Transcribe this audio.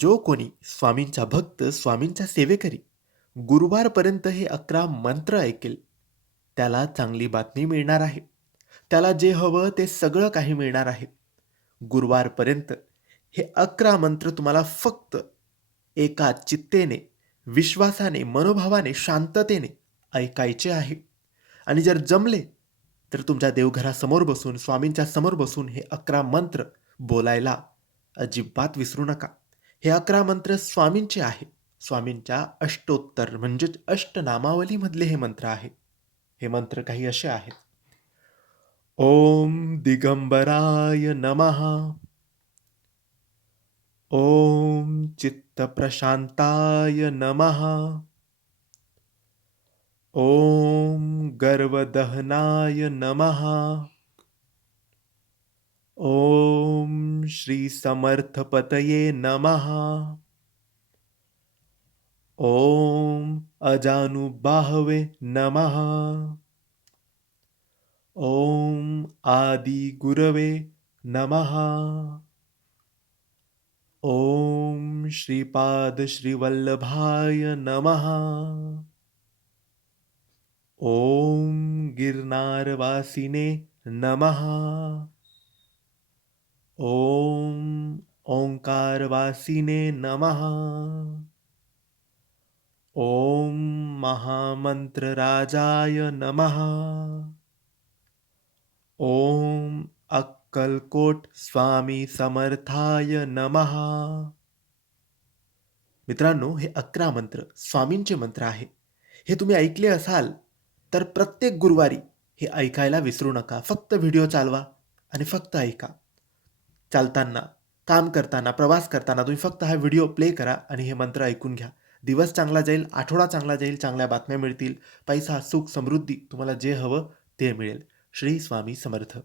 जो कोणी स्वामींचा भक्त, स्वामींच्या सेवेकरी गुरुवारपर्यंत हे अकरा मंत्र ऐकेल, त्याला चांगली बातमी मिळणार आहे. त्याला जे हवं ते सगळं काही मिळणार आहे. गुरुवारपर्यंत हे अकरा मंत्र तुम्हाला फक्त एका चित्तेने, विश्वासाने, मनोभावाने, शांततेने ऐकायचे आहे. आणि जर जमले, तर तुमच्या देवघरासमोर बसून, स्वामींच्या समोर बसून हे अकरा मंत्र बोलायला अजिबात विसरू नका. हे अकरा मंत्र स्वामींचे आहे. स्वामींच्या अष्टोत्तर म्हणजेच अष्टनामावलीमधले हे मंत्र आहे. हे मंत्र काही असे आहेत. ओम दिगंबराय नमः ओम चित्तप्रशांताय नमः ओम गर्वदहनाय नमः ओम श्री समर्थपतये नमः। ओम अजानुबाहवे नमः। ओम आदिगुरवे नमः। ओम श्रीपाद श्रीवल्लभाय नमः। ओम गिरनारवासिने नमः ओम सर्वासिने नमः। ॐ महामन्त्रराजाय नमः। ॐ अक्कलकोट स्वामी समर्थाय नमः। मित्रांनो हे अकरा मंत्र स्वामींचे मंत्र आहे. हे तुम्ही ऐकले असाल तर प्रत्येक गुरुवारी हे ऐकायला विसरू नका. फक्त व्हिडिओ चालवा आणि फक्त ऐका. चालताना काम करताना प्रवास करताना तुम्ही फक्त हा व्हिडिओ प्ले करा आणि हे मंत्र ऐकून घ्या. दिवस चांगला जाईल आठवडा चांगला जाईल चांगल्या बातम्या मिळतील. पैसा सुख समृद्धी तुम्हाला जे हवं ते मिळेल. श्री स्वामी समर्थ.